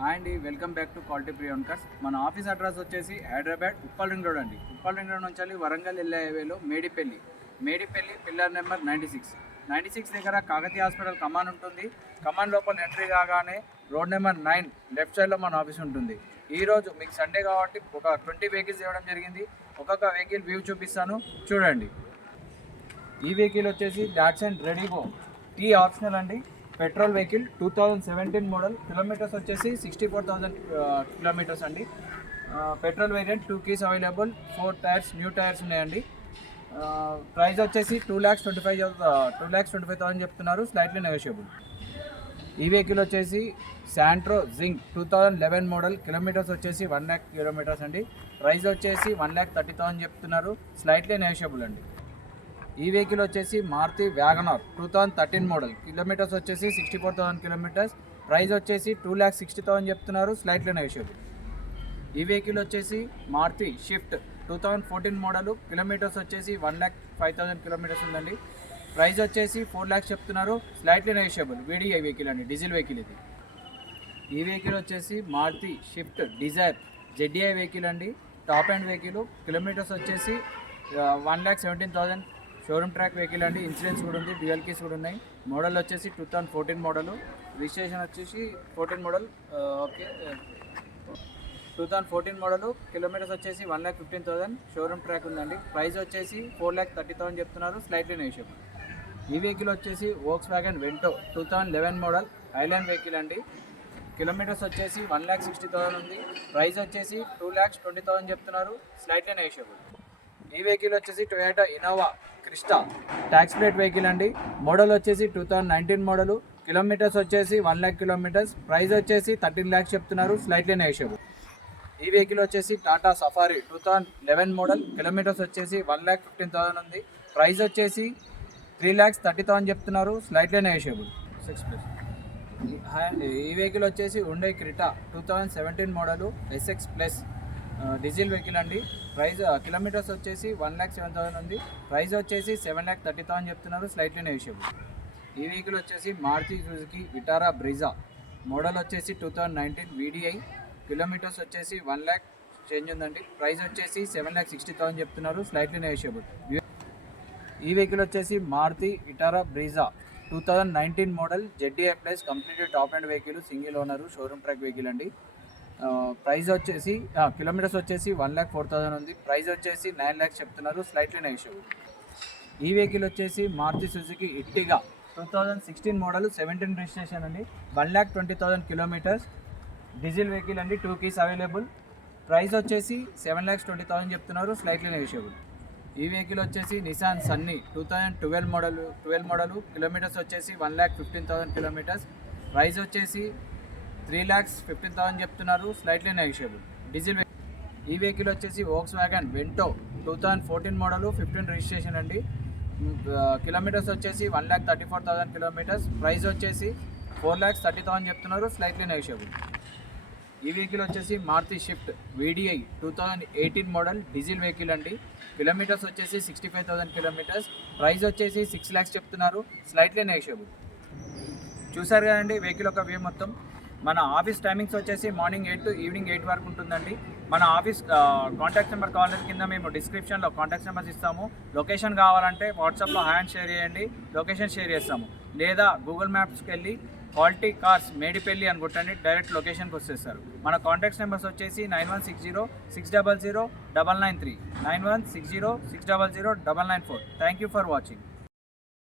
Hi welcome back to quality Priyan cars మన office address వచ్చేసి Hyderabad Uppal ring road అండి. Uppal ring road నుంచి వరంగల్ వెళ్ళే హైవేలో Medipalli. Medipalli pillar number ninety six ninety six దగ్గర కాకతీయ హాస్పిటల్ కమాన్ ఉంటుంది. కమాన్ లోపల ఎంట్రీ కాగానే రోడ్ నెంబర్ నైన్ లెఫ్ట్ సైడ్లో మన ఆఫీస్ ఉంటుంది. ఈరోజు మీకు సండే కాబట్టి ఒక ట్వంటీ వెహికల్స్ ఇవ్వడం జరిగింది. ఒక్కొక్క వెహికల్ వ్యూ చూపిస్తాను. చూడండి. ఈ వెహికల్ వచ్చేసి Datsun redigo T optional అండి. Petrol vehicle two thousand seventeen model kilometres వచ్చేసి సిక్స్టీ ఫోర్ థౌజండ్ కిలోమీటర్స్ అండి. Petrol variant two keys available four tyres new tyres ఉన్నాయండి. ప్రైస్ వచ్చేసి two lakhs twenty five two lakhs twenty five thousand చెప్తున్నారు slightly negotiable ఈ vehicle వచ్చేసి Santro Xing two thousand eleven model kilometres వచ్చేసి one lakh kilometres అండి. Price వచ్చేసి one lakh thirty thousand చెప్తున్నారు slightly negotiable అండి. ఈ వెహికల్ వచ్చేసి Maruti WagonR two thousand thirteen model. Kilometres వచ్చేసి sixty four thousand kilometres price వచ్చేసి టూ ల్యాక్ సిక్స్టీ థౌసండ్ చెప్తున్నారు స్లైట్లీ నెగోషియబుల్ ఈ వెహికల్ వచ్చేసి Maruti Swift two thousand fourteen model. Kilometres వచ్చేసి one lakh five thousand kilometres ఉందండి. Price వచ్చేసి four lakhs చెప్తున్నారు. Slightly negotiable VDI vehicle అండి? డీజిల్ వెహికల్ ఇది. ఈ వెహికల్ వచ్చేసి Maruti Swift Dzire ZDI vehicle అండి. Top end vehicle. కిలోమీటర్స్ వచ్చేసి one lakh seventeen thousand showroom track vehicle అండి. ఇన్సూరెన్స్ కూడా ఉంది. డ్యూయల్ కీస్ కూడా ఉన్నాయి. మోడల్ వచ్చేసి two thousand fourteen model. Registration వచ్చేసి fourteen model okay. Two thousand fourteen model. Kilometres వచ్చేసి one lakh fifteen thousand. Showroom track ఉందండి. ప్రైస్ వచ్చేసి ఫోర్ ల్యాక్ థర్టీ థౌసండ్ చెప్తున్నారు. స్లైట్లీ నేషియబుల్ ఈ వెహికల్ వచ్చేసి Volkswagen Vento two thousand eleven model. Island vehicle అండి. Kilometres వచ్చేసి one lakh sixty thousand ఉంది. Price వచ్చేసి టూ ల్యాక్స్ ట్వంటీ థౌసండ్ చెప్తున్నారు. స్లైట్లీ నేషియబుల్ ఈ వెహికల్ వచ్చేసి Toyota Innova Crysta tax plate vehicle అండి. మోడల్ వచ్చేసి two thousand nineteen model kilometres వచ్చేసి వన్ ల్యాక్ కిలోమీటర్స్ ప్రైస్ వచ్చేసి థర్టీన్ ల్యాక్స్ చెప్తున్నారు. స్లైట్లీ నేషియబుల్ ఈ వెహికల్ వచ్చేసి Tata Safari two thousand eleven model kilometres వచ్చేసి వన్ ల్యాక్ ఫిఫ్టీన్ థౌసండ్ ఉంది. ప్రైస్ వచ్చేసి త్రీ ల్యాక్స్ థర్టీ థౌసండ్ చెప్తున్నారు. స్లైట్లీ నెగోషియబుల్ సిక్స్ ప్లస్ ఈ వెహికల్ వచ్చేసి ఉండే Creta two thousand seventeen model SX plus diesel vehicle అండి. ప్రైస్ కిలోమీటర్స్ వచ్చేసి వన్ ల్యాక్ సెవెన్ థౌసండ్ ఉంది. ప్రైస్ వచ్చేసి సెవెన్ ల్యాక్ థర్టీ థౌసండ్ చెప్తున్నారు. స్లైట్లీ నెగిషియబుల్ ఈ వెహికల్ వచ్చేసి Maruti Suzuki Vitara Brezza. Model వచ్చేసి two thousand nineteen VDI. Kilometres వచ్చేసి one lakh change ఉందండి. ప్రైస్ వచ్చేసి సెవెన్ ల్యాక్ సిక్స్టీ థౌసండ్ చెప్తున్నారు. స్లైట్లీ నెగిషియబుల్ ఈ వెహికల్ వచ్చేసి Maruti Vitara Brezza. Two thousand nineteen model. ZDI plus complete top end vehicle single owner showroom track vehicle అండి. Price వచ్చేసి kilometres వచ్చేసి one lakh four thousand ఉంది. Price వచ్చేసి nine lakhs చెప్తున్నారు. Slightly negotiable ఈ వెహికల్ వచ్చేసి Maruti Suzuki Ertiga two thousand sixteen model seventeen registration అండి. One lakh twenty thousand kilometres. Diesel vehicle అండి టూ కీస్ అవైలబుల్. ప్రైస్ వచ్చేసి సెవెన్ ల్యాక్స్ ట్వంటీ థౌసండ్ చెప్తున్నారు. Slightly negotiable ఈ వెహికల్ వచ్చేసి Nissan Sunny two thousand twelve model twelve model. Kilometres వచ్చేసి one lakh fifteen thousand kilometres. Price వచ్చేసి three lakhs fifteen thousand చెప్తున్నారు slightly negotiable diesel vehicle ఈ vehicle వచ్చేసి Volkswagen Vento two thousand fourteen model fifteen registration అండి kilometres వచ్చేసి one lakh thirty four thousand kilometres price వచ్చేసి four lakhs thirty thousand చెప్తున్నారు slightly negotiable ఈ vehicle వచ్చేసి Maruti Swift VDI two thousand eighteen model diesel vehicle అండి. Kilometres వచ్చేసి sixty five thousand kilometres price వచ్చేసి six lakhs చెప్తున్నారు స్లైట్లీ నెగిషియబుల్ చూసారు కదండి వెహికల్ ఒక వ్యూ మొత్తం. మన ఆఫీస్ టైమింగ్స్ వచ్చేసి morning eight to evening eight వరకు ఉంటుందండి. మన ఆఫీస్ కాంటాక్ట్ నెంబర్ కావాలంటే కింద మేము డిస్క్రిప్షన్లో కాంటాక్ట్ నెంబర్స్ ఇస్తాము. లొకేషన్ కావాలంటే వాట్సాప్లో హ్యాండ్ షేర్ చేయండి. లొకేషన్ షేర్ చేస్తాము. లేదా గూగుల్ మ్యాప్స్కి వెళ్ళి క్వాలిటీ కార్స్ మేడిపల్లి అని కొట్టండి. డైరెక్ట్ లొకేషన్కి వచ్చేస్తారు. మన కాంటాక్ట్స్ నెంబర్స్ వచ్చేసి nine one six zero six double zero double nine three nine one six zero six double zero double nine four thank you for watching